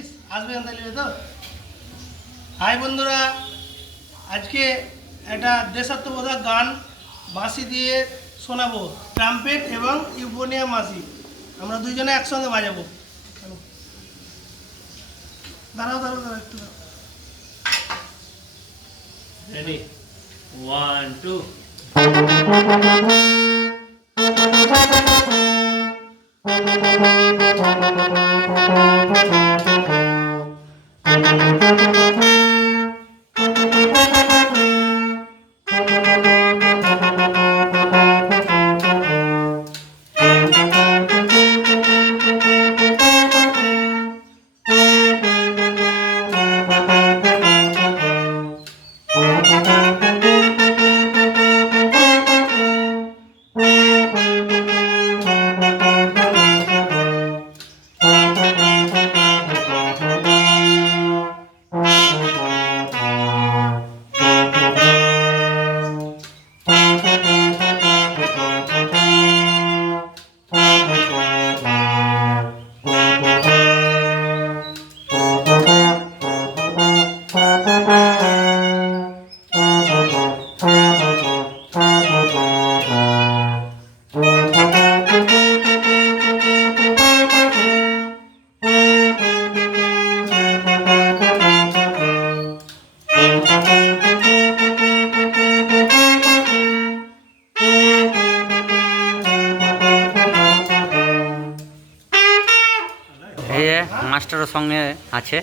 আসিস, আসবে তাহলে তো। হাই বন্ধুরা, আজকে একটা দেশাত্মবোধক গান বাঁশি দিয়ে শোনাবো, ট্রাম্পেট এবং ইউফোনিয়াম বাঁশি। আমরা দুইজনে একসঙ্গে বাজাবো। দাঁড়াও দাঁড়াও দাঁড়াও একটু দাঁড়াও। রেডি 1 2 এই মাস্টারের সঙ্গে আছে।